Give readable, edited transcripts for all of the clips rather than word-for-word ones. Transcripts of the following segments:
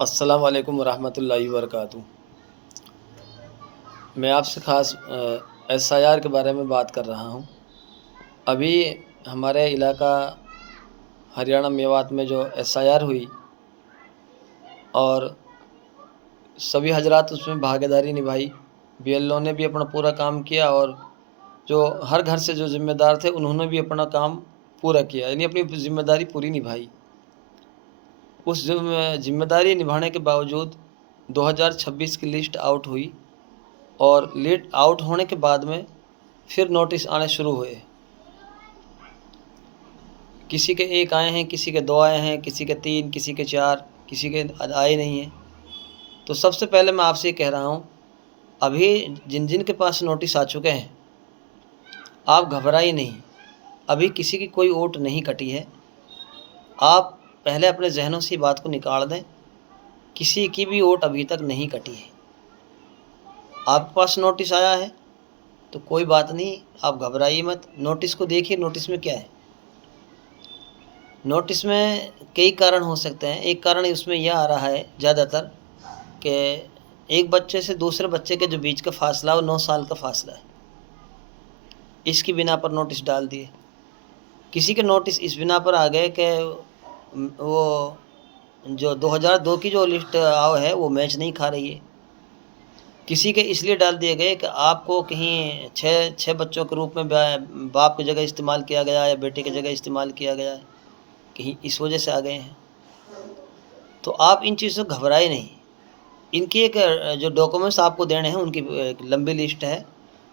السلام علیکم ورحمۃ اللہ وبرکاتہ۔ میں آپ سے خاص ایس آئی آر کے بارے میں بات کر رہا ہوں۔ ابھی ہمارے علاقہ ہریانہ میوات میں جو ایس آئی آر ہوئی اور سبھی حضرات اس میں بھاگیداری داری نبھائی، بی ایل او نے بھی اپنا پورا کام کیا اور جو ہر گھر سے جو ذمہ دار تھے انہوں نے بھی اپنا کام پورا کیا، یعنی اپنی ذمہ داری پوری نبھائی۔ اس ذمہ داری نبھانے کے باوجود 2026 کی لسٹ آؤٹ ہوئی اور لیٹ آؤٹ ہونے کے بعد میں پھر نوٹس آنے شروع ہوئے۔ کسی کے 1 آئے ہیں، کسی کے 2 آئے ہیں، کسی کے 3، کسی کے 4، کسی کے آئے نہیں ہیں۔ تو سب سے پہلے میں آپ سے یہ کہہ رہا ہوں، ابھی جن جن کے پاس نوٹس آ چکے ہیں آپ گھبرائیے نہیں، ابھی کسی کی کوئی ووٹ نہیں کٹی ہے۔ آپ پہلے اپنے ذہنوں سے بات کو نکال دیں، کسی کی بھی ووٹ ابھی تک نہیں کٹی ہے۔ آپ کے پاس نوٹس آیا ہے تو کوئی بات نہیں، آپ گھبرائیے مت، نوٹس کو دیکھیے نوٹس میں کیا ہے۔ نوٹس میں کئی کارن ہو سکتے ہیں۔ ایک کارن اس میں یہ آ رہا ہے زیادہ تر کہ ایک بچے سے دوسرے بچے کے جو بیچ کا فاصلہ وہ 9 سال کا فاصلہ ہے، اس کی بنا پر نوٹس ڈال دیے۔ کسی کے نوٹس اس بنا پر آ گئے کہ وہ جو 2002 کی جو لسٹ ہے وہ میچ نہیں کھا رہی ہے۔ کسی کے اس لیے ڈال دیے گئے کہ آپ کو کہیں 6 بچوں کے روپ میں باپ کی جگہ استعمال کیا گیا ہے یا بیٹے کی جگہ استعمال کیا گیا ہے، کہیں اس وجہ سے آ گئے ہیں۔ تو آپ ان چیزوں سے گھبرائے نہیں۔ ان کی ایک جو ڈاکومنٹس آپ کو دینے ہیں ان کی ایک لمبی لسٹ ہے،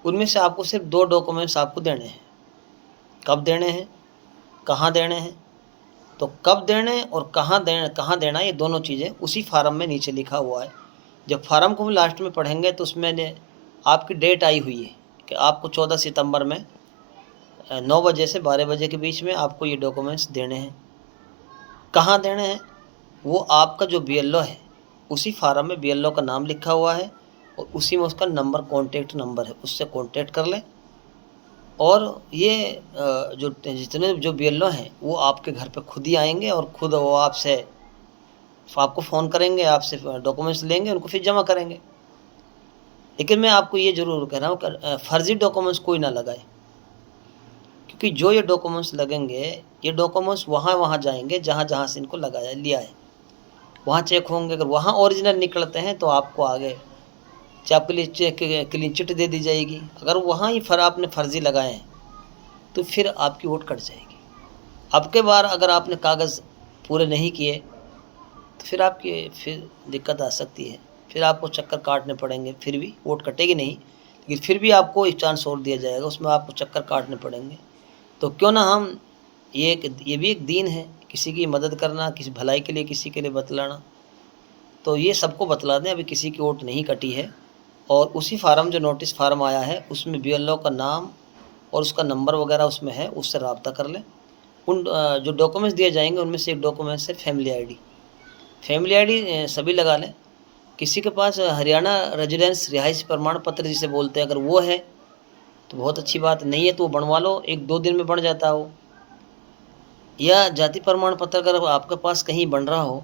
ان میں سے آپ کو صرف 2 ڈاکومنٹس آپ کو دینے ہیں۔ کب دینے ہیں، کہاں دینے ہیں؟ تو کب دینے اور کہاں دینا، یہ دونوں چیزیں اسی فارم میں نیچے لکھا ہوا ہے۔ جب فارم کو ہم لاسٹ میں پڑھیں گے تو اس میں آپ کی ڈیٹ آئی ہوئی ہے کہ آپ کو 14 ستمبر میں 9 بجے سے 12 بجے کے بیچ میں آپ کو یہ ڈاکومنٹس دینے ہیں۔ کہاں دینے ہیں وہ آپ کا جو بی ایل او ہے اسی فارم میں بی ایل او کا نام لکھا ہوا ہے اور اسی میں اس کا نمبر، کانٹیکٹ نمبر ہے، اس سے کانٹیکٹ کر لیں۔ اور یہ جو جتنے جو بی ایل او ہیں وہ آپ کے گھر پہ خود ہی آئیں گے اور خود وہ آپ کو فون کریں گے، آپ سے ڈاکومنٹس لیں گے، ان کو پھر جمع کریں گے۔ لیکن میں آپ کو یہ ضرور کہہ رہا ہوں کہ فرضی ڈاکومنٹس کوئی نہ لگائے، کیونکہ جو یہ ڈاکومنٹس لگیں گے یہ ڈاکومنٹس وہاں جائیں گے جہاں سے ان کو لیا ہے، وہاں چیک ہوں گے۔ اگر وہاں اوریجنل نکلتے ہیں تو آپ کو آگے آپ کے لیے کلین چٹ دے دی جائے گی۔ اگر وہاں ہی آپ نے فرضی لگائے ہیں تو پھر آپ کی ووٹ کٹ جائے گی۔ اب کے بار اگر آپ نے کاغذ پورے نہیں کیے تو پھر آپ کی دقت آ سکتی ہے، پھر آپ کو چکر کاٹنے پڑیں گے، پھر بھی ووٹ کٹے گی نہیں، لیکن پھر بھی آپ کو ایک چانس اور دیا جائے گا، اس میں آپ کو چکر کاٹنے پڑیں گے۔ تو کیوں نہ ہم یہ بھی ایک دین ہے، کسی کی مدد کرنا، کسی بھلائی کے لیے کسی کے لیے بتلانا، تو یہ سب کو بتلا دیں۔ ابھی کسی کی ووٹ نہیں کٹی ہے اور اسی فارم جو نوٹس فارم آیا ہے اس میں بی ایل او کا نام اور اس کا نمبر وغیرہ اس میں ہے، اس سے رابطہ کر لیں۔ ان جو ڈاکومنٹس دیے جائیں گے ان میں سے ایک ڈاکومنٹس ہے family I D. Family I D سبھی لگا لیں۔ کسی کے پاس ہریانہ ریزیڈنس رہائشی پرمان پتر جسے بولتے ہیں، اگر وہ ہے تو بہت اچھی بات، نہیں ہے تو وہ بنوا لو، 1-2 دن میں بن جاتا ہو۔ یا جاتی پرمان پتر اگر آپ کے پاس کہیں بن رہا ہو،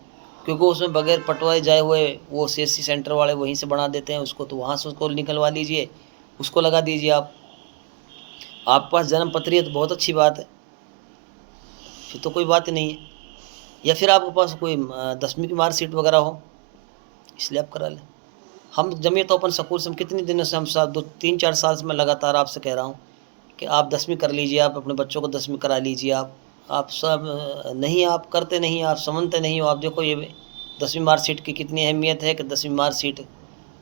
کیونکہ اس میں بغیر پٹوائے جائے ہوئے وہ سی ایس سی سینٹر والے وہیں سے بنا دیتے ہیں اس کو، تو وہاں سے اس کو نکلوا لیجئے، اس کو لگا دیجئے۔ آپ کے پاس جنم پتری ہے تو بہت اچھی بات ہے، پھر تو کوئی بات ہی نہیں ہے۔ یا پھر آپ کے پاس کوئی 10ویں کی مارک شیٹ وغیرہ ہو، اس لیے آپ کرا لیں۔ ہم جمعیت اوپن سکول سے ہم کتنے دنوں سے، ہم 3-4 سال سے میں لگاتار آپ سے کہہ رہا ہوں کہ آپ 10ویں کر لیجئے، آپ اپنے بچوں کو 10ویں کرا لیجئے۔ آپ سب نہیں، آپ کرتے نہیں، آپ سمجھتے نہیں ہو۔ آپ دیکھو یہ 10ویں مارک شیٹ کی کتنی اہمیت ہے کہ 10ویں مارک شیٹ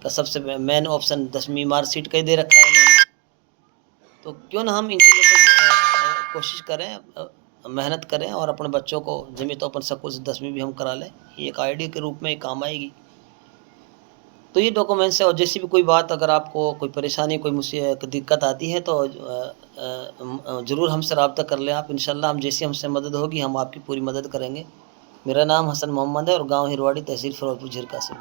کا سب سے مین آپشن 10ویں مارک شیٹ کا ہی دے رکھا ہے انہوں نے۔ تو کیوں نہ ہم ان چیزوں پہ کوشش کریں، محنت کریں اور اپنے بچوں کو جمعیت اوپن سکول سے 10ویں بھی ہم کرا لیں، یہ ایک آئی ڈی کے روپ میں کام آئے گی۔ تو یہ ڈاکومنٹس ہے، اور جیسی بھی کوئی بات اگر آپ کو کوئی پریشانی، کوئی دقت آتی ہے تو ضرور ہم سے رابطہ کر لیں آپ، انشاءاللہ جیسی ہم سے مدد ہوگی ہم آپ کی پوری مدد کریں گے۔ میرا نام حسن محمد ہے اور گاؤں ہرواڑی، تحصیل فیروز پور، جھرکا سے۔